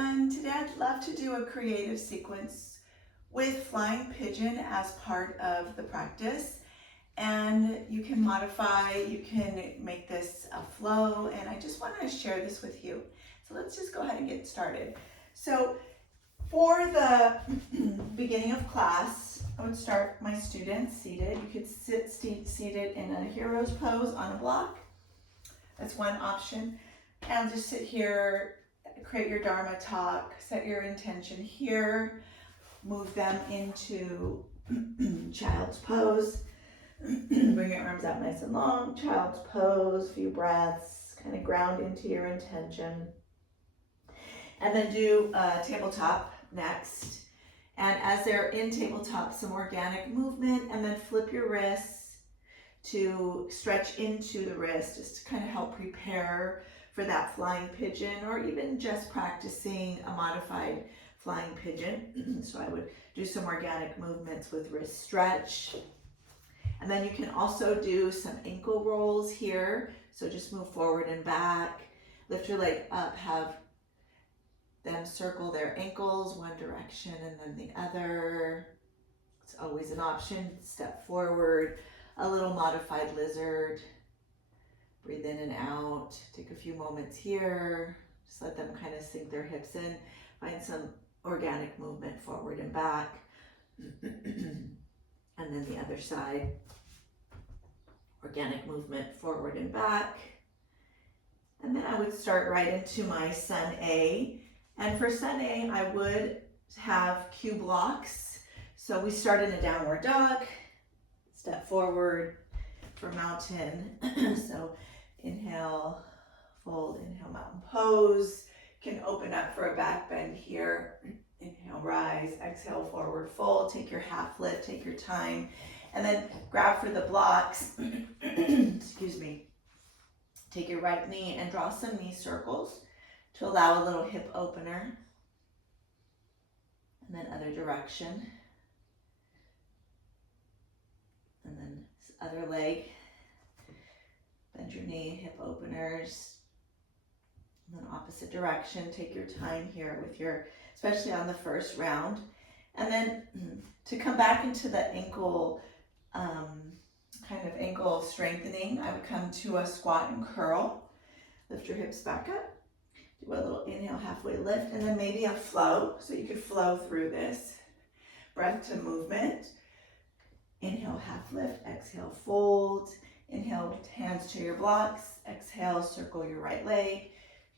everyone. Today I'd love to do a creative sequence with flying pigeon as part of the practice. And you can modify, you can make this a flow, and I just want to share this with you. So let's just go ahead and get started. So for the beginning of class, I would start my students seated. You could sit seated in a hero's pose on a block. That's one option. And just sit here, create your Dharma talk, set your intention here, move them into child's pose. Bring your arms out nice and long, child's pose, few breaths, kind of ground into your intention. And then do tabletop next. And as they're in tabletop, some organic movement, and then flip your wrists to stretch into the wrist, just to kind of help prepare for that flying pigeon, or even just practicing a modified flying pigeon. So I would do some organic movements with wrist stretch. And then you can also do some ankle rolls here. So just move forward and back, lift your leg up, have them circle their ankles one direction and then the other. It's always an option. Step forward, a little modified lizard. Breathe in and out. Take a few moments here. Just let them kind of sink their hips in. Find some organic movement forward and back. And then the other side. Organic movement forward and back. And then I would start right into my Sun A. And for Sun A, I would have cue blocks. So we start in a downward dog. Step forward for mountain. So inhale, fold, inhale, mountain pose. Can open up for a back bend here. Inhale, rise, exhale, forward fold. Take your half lift, take your time. And then grab for the blocks. Excuse me. Take your right knee and draw some knee circles to allow a little hip opener. And then other direction. And then this other leg. Bend your knee, hip openers. And then opposite direction. Take your time here with your, especially on the first round. And then to come back into the ankle, kind of ankle strengthening, I would come to a squat and curl. Lift your hips back up. Do a little inhale, halfway lift, and then maybe a flow. So you could flow through this. Breath to movement. Inhale, half lift. Exhale, fold. Inhale, hands to your blocks. Exhale, circle your right leg.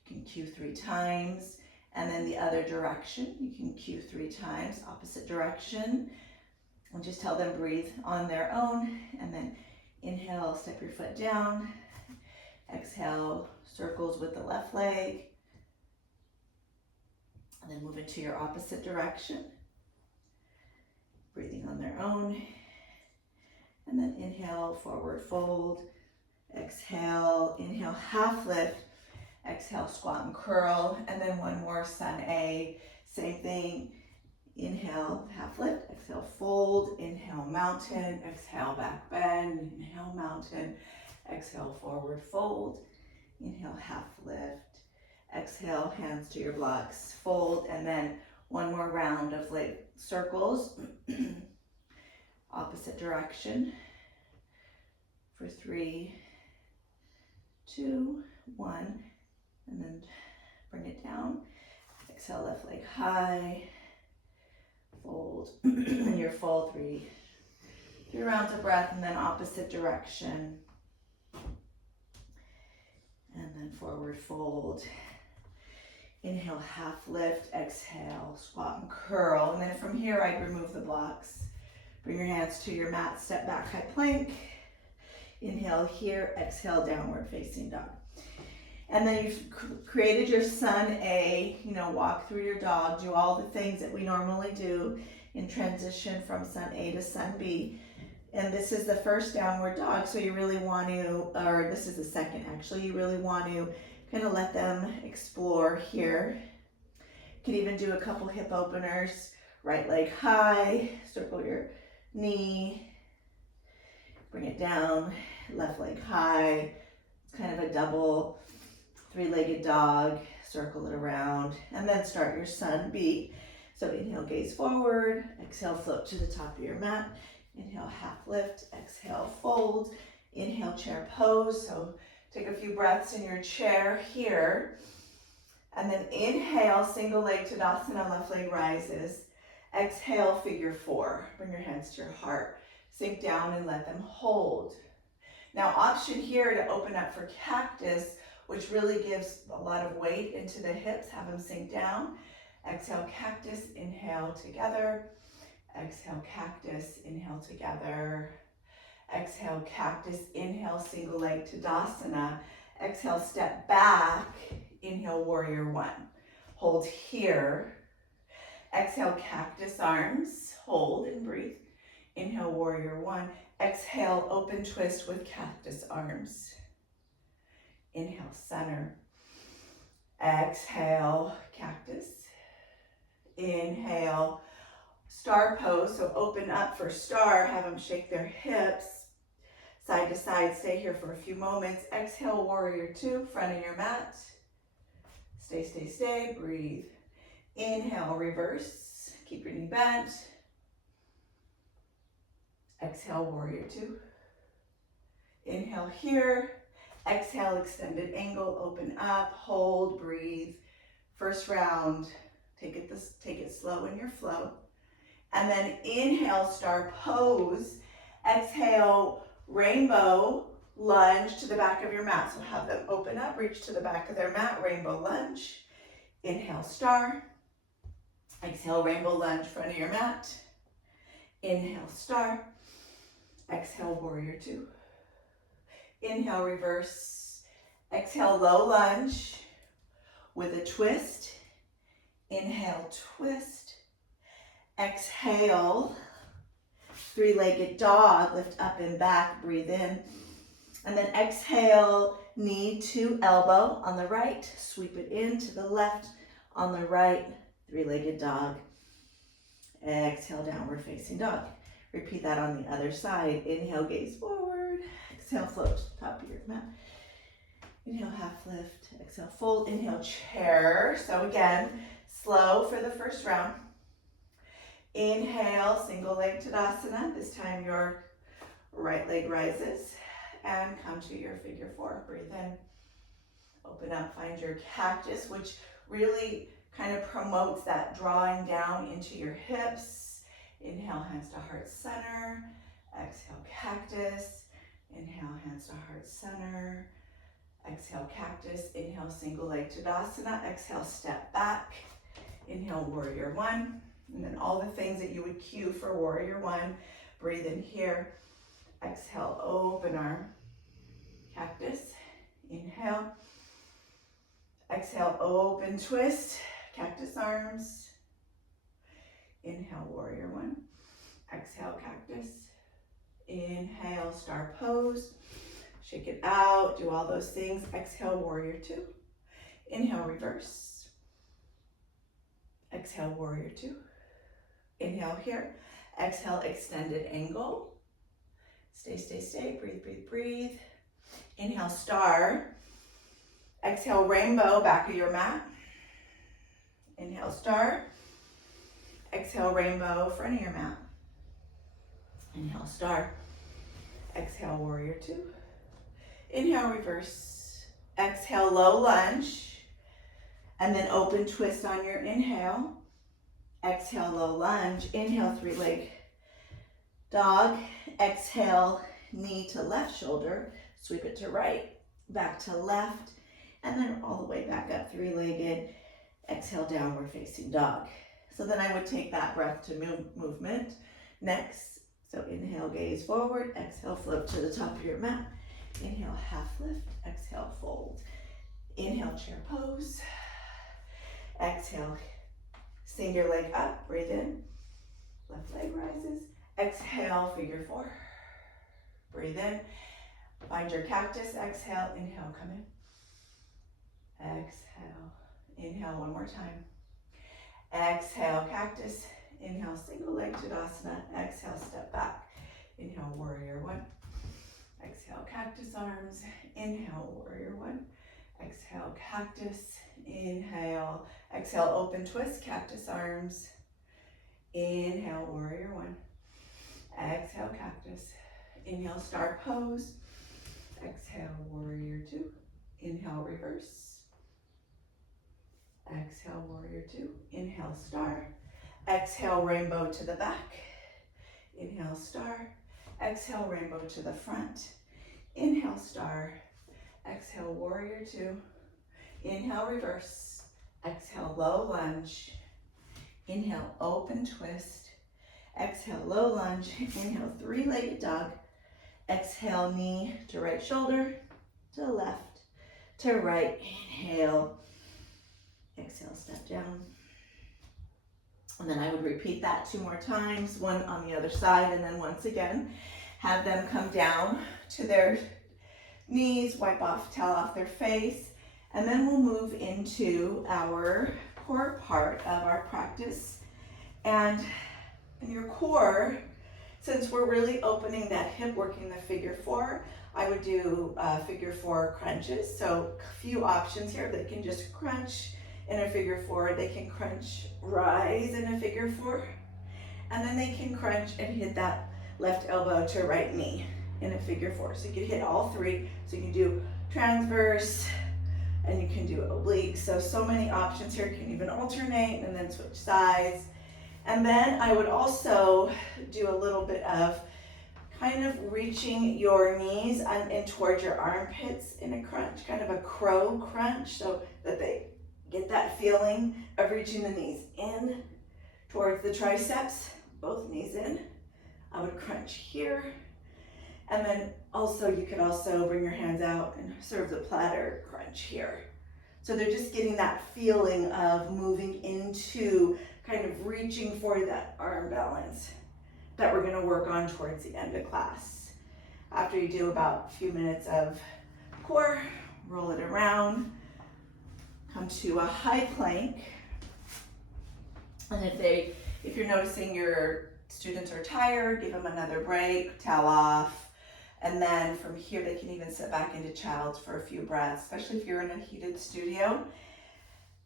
You can cue 3 times. And then the other direction, you can cue 3 times, opposite direction. And just tell them breathe on their own. And then inhale, step your foot down. Exhale, circles with the left leg. And then move into your opposite direction. Breathing on their own. And then inhale, forward fold. Exhale, inhale, half lift. Exhale, squat and curl. And then one more, Sun A. Same thing. Inhale, half lift. Exhale, fold. Inhale, mountain. Exhale, back bend. Inhale, mountain. Exhale, forward fold. Inhale, half lift. Exhale, hands to your blocks. Fold. And then one more round of leg circles. Opposite direction for 3, 2, 1, and then bring it down. Exhale, left leg high, fold, and your full 3 rounds of breath, and then opposite direction, and then forward fold. Inhale, half lift, exhale, squat and curl, and then from here I'd remove the blocks. Bring your hands to your mat, step back, high plank. Inhale here, exhale, downward facing dog. And then you've created your Sun A, walk through your dog, do all the things that we normally do in transition from Sun A to Sun B. And this is the first downward dog, so you really want to, or this is the second actually, you really want to kind of let them explore here. You can even do a couple hip openers, right leg high, circle your knee, bring it down, left leg high. It's kind of a double 3-legged dog. circle it around, and then start your sun beat. So inhale, gaze forward, exhale, float to the top of your mat. Inhale, half lift, exhale, fold. Inhale, chair pose. So take a few breaths in your chair here. And then inhale, single leg Tadasana, left leg rises. Exhale, figure four. Bring your hands to your heart. Sink down and let them hold. Now, option here to open up for cactus, which really gives a lot of weight into the hips. Have them sink down. Exhale, cactus, inhale together. Exhale, cactus, inhale together. Exhale, cactus, inhale, single leg Tadasana. Exhale, step back. Inhale, warrior one. Hold here. Exhale, cactus arms. Hold and breathe. Inhale, warrior one. Exhale, open twist with cactus arms. Inhale, center. Exhale, cactus. Inhale, star pose. So open up for star. Have them shake their hips side to side. Stay here for a few moments. Exhale, warrior two, front of your mat. Stay, stay, stay. Breathe. Inhale, reverse. Keep your knee bent. Exhale, warrior two. Inhale here. Exhale, extended angle. Open up. Hold. Breathe. First round. Take it slow in your flow. And then inhale, star pose. Exhale, rainbow lunge to the back of your mat. So have them open up, reach to the back of their mat, rainbow lunge. Inhale, star. Exhale, rainbow lunge, front of your mat. Inhale, star. Exhale, warrior two. Inhale, reverse. Exhale, low lunge with a twist. Inhale, twist. Exhale, three-legged dog, lift up and back, breathe in. And then exhale, knee to elbow on the right, sweep it in to the left, on the right, three-legged dog. Exhale, downward facing dog. Repeat that on the other side. Inhale, gaze forward. Exhale, float to the top of your mat. Inhale, half lift. Exhale, fold. Inhale, chair. So again, slow for the first round. Inhale, single leg Tadasana. This time your right leg rises and come to your figure four. Breathe in, open up, find your cactus, which really kind of promotes that drawing down into your hips. Inhale, hands to heart center. Exhale, cactus. Inhale, hands to heart center. Exhale, cactus. Inhale, single leg Tadasana. Exhale, step back. Inhale, warrior one. And then all the things that you would cue for warrior one. Breathe in here. Exhale, open arm. Cactus. Inhale. Exhale, open twist. Cactus arms. Inhale, warrior one. Exhale, cactus. Inhale, star pose. Shake it out. Do all those things. Exhale, warrior two. Inhale, reverse. Exhale, warrior two. Inhale here. Exhale, extended angle. Stay, stay, stay. Breathe, breathe, breathe. Inhale, star. Exhale, rainbow, back of your mat. Inhale, star. Exhale, rainbow, front of your mat. Inhale, star. Exhale, warrior two. Inhale, reverse. Exhale, low lunge. And then open twist on your inhale. Exhale, low lunge. Inhale, three-leg dog. Exhale, knee to left shoulder. Sweep it to right, back to left, and then all the way back up, three-legged. Exhale, downward facing dog. So then I would take that breath to movement next. So inhale, gaze forward. Exhale, float to the top of your mat. Inhale, half lift. Exhale, fold. Inhale, chair pose. Exhale, send your leg up. Breathe in. Left leg rises. Exhale, figure four. Breathe in. Find your cactus. Exhale. Inhale, come in. Exhale. Inhale one more time. Exhale, cactus. Inhale, single leg Tadasana. Exhale, step back. Inhale, warrior one. Exhale, cactus arms. Inhale, warrior one. Exhale, cactus. Inhale. Exhale, open twist, cactus arms. Inhale, warrior one. Exhale, cactus. Inhale, star pose. Exhale, warrior two. Inhale, reverse. Exhale, warrior two. Inhale, star. Exhale, rainbow to the back. Inhale, star. Exhale, rainbow to the front. Inhale, star. Exhale, warrior two. Inhale, reverse. Exhale, low lunge. Inhale, open twist. Exhale, low lunge. Inhale, three-legged dog. Exhale, knee to right shoulder, to left, to right. Inhale. Exhale, step down. And then I would repeat that 2 more times, one on the other side, and then once again, have them come down to their knees, wipe off, towel off their face, and then we'll move into our core part of our practice. And in your core, since we're really opening that hip, working the figure four, I would do figure four crunches. So a few options here. They can just crunch in a figure four. They can crunch, rise in a figure four. And then they can crunch and hit that left elbow to right knee in a figure four. So you can hit all three. So you can do transverse and you can do oblique. So many options here. You can even alternate and then switch sides. And then I would also do a little bit of kind of reaching your knees in towards your armpits in a crunch, kind of a crow crunch, so that they get that feeling of reaching the knees in towards the triceps, both knees in. I would crunch here. And then also you could also bring your hands out and serve the platter crunch here. So they're just getting that feeling of moving into kind of reaching for that arm balance that we're going to work on towards the end of class. After you do about a few minutes of core, roll it around, come to a high plank. And if you're noticing your students are tired, give them another break, towel off. And then from here, they can even sit back into child's for a few breaths, especially if you're in a heated studio.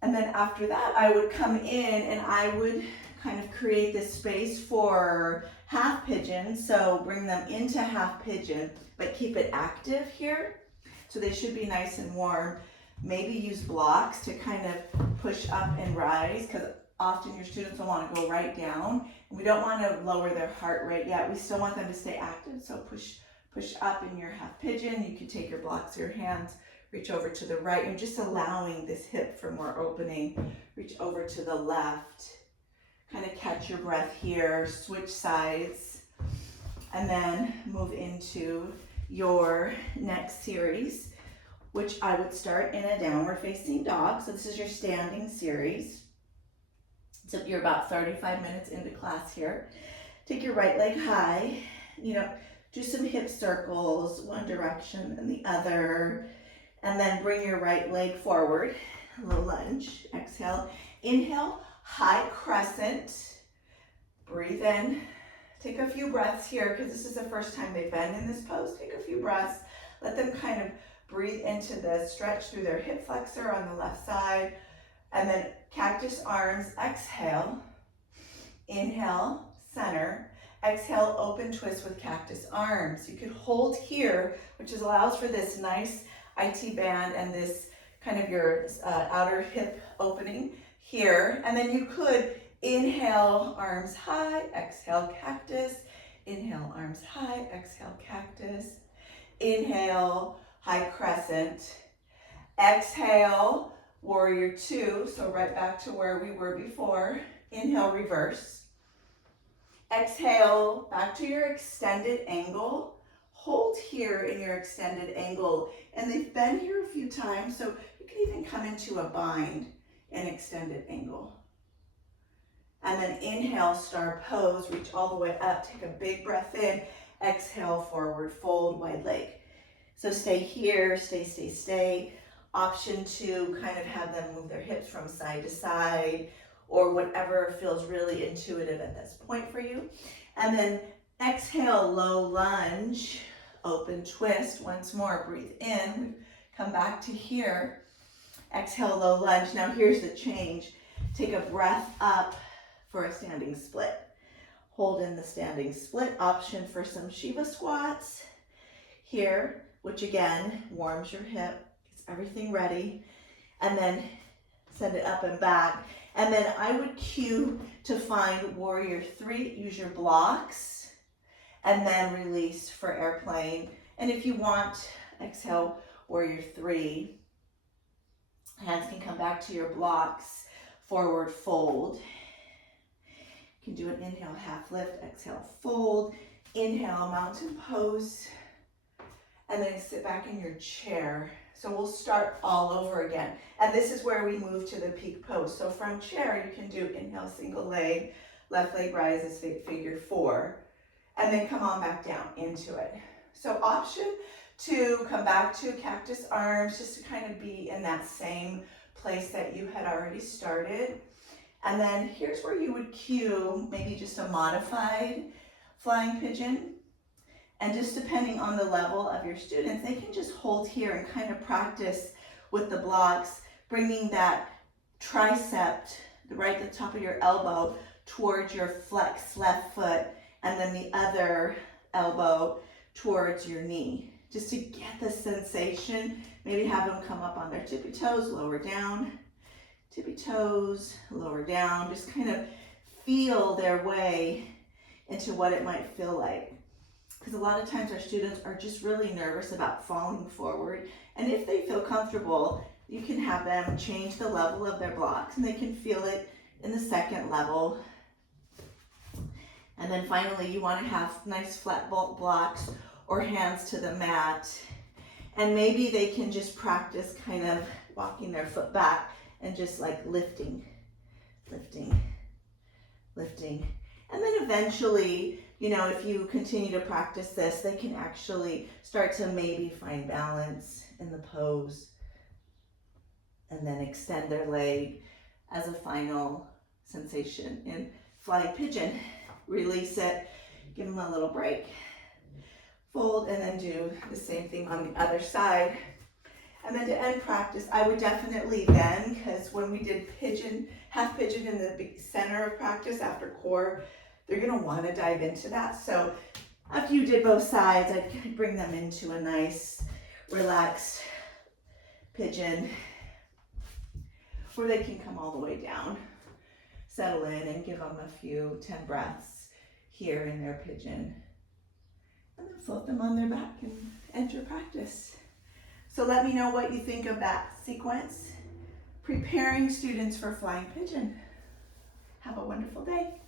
And then after that, I would come in and I would kind of create this space for half pigeon. So bring them into half pigeon, but keep it active here. So they should be nice and warm. Maybe use blocks to kind of push up and rise, because often your students will want to go right down. And we don't want to lower their heart rate yet. We still want them to stay active. So push up in your half pigeon. You can take your blocks or your hands, reach over to the right. You're just allowing this hip for more opening. Reach over to the left. Kind of catch your breath here. Switch sides. And then move into your next series, which I would start in a downward facing dog. So this is your standing series. So you're about 35 minutes into class here. Take your right leg high. Do some hip circles, one direction and the other. And then bring your right leg forward, a little lunge. Exhale, inhale, high crescent. Breathe in. Take a few breaths here, because this is the first time they've been in this pose. Take a few breaths. Let them kind of breathe into the stretch through their hip flexor on the left side. And then cactus arms, exhale. Inhale, center. Exhale, open twist with cactus arms. You could hold here, which allows for this nice IT band and this kind of your outer hip opening here. And then you could inhale, arms high, exhale, cactus. Inhale, arms high, exhale, cactus. Inhale, high crescent. Exhale, warrior two. So right back to where we were before. Inhale, reverse. Exhale, back to your extended angle. Hold here in your extended angle. And they've been here a few times, so you can even come into a bind in extended angle. And then inhale, star pose, reach all the way up, take a big breath in. Exhale, forward fold, wide leg. So stay here, stay. Option to kind of have them move their hips from side to side, or whatever feels really intuitive at this point for you. And then exhale, low lunge, open twist. Once more, breathe in. We've come back to here, exhale, low lunge. Now here's the change. Take a breath up for a standing split. Hold in the standing split, option for some Shiva squats here, which again, warms your hip, gets everything ready, and then send it up and back. And then I would cue to find warrior 3, use your blocks, and then release for airplane. And if you want, exhale, warrior 3. Hands can come back to your blocks, forward fold. You can do an inhale, half lift, exhale, fold. Inhale, mountain pose, and then sit back in your chair. So we'll start all over again. And this is where we move to the peak pose. So from chair, you can do inhale, single leg, left leg rises, figure 4, and then come on back down into it. So option to come back to cactus arms, just to kind of be in that same place that you had already started. And then here's where you would cue maybe just a modified flying pigeon. And just depending on the level of your students, they can just hold here and kind of practice with the blocks, bringing that tricep right at the top of your elbow towards your flex left foot, and then the other elbow towards your knee. Just to get the sensation, maybe have them come up on their tippy toes, lower down, tippy toes, lower down. Just kind of feel their way into what it might feel like. Because a lot of times our students are just really nervous about falling forward. And if they feel comfortable, you can have them change the level of their blocks and they can feel it in the second level. And then finally, you want to have nice flat bolt blocks or hands to the mat. And maybe they can just practice kind of walking their foot back and just like lifting, lifting, lifting. And then eventually, you know, if you continue to practice this, they can actually start to maybe find balance in the pose and then extend their leg as a final sensation. In flying pigeon, release it, give them a little break, fold, and then do the same thing on the other side. And then to end practice, I would definitely then, because when we did pigeon, half pigeon in the big center of practice after core, they're gonna wanna dive into that. So after you did both sides, I'd bring them into a nice, relaxed pigeon where they can come all the way down, settle in, and give them a few 10 breaths here in their pigeon. And then float them on their back and enter practice. So let me know what you think of that sequence. Preparing students for flying pigeon. Have a wonderful day.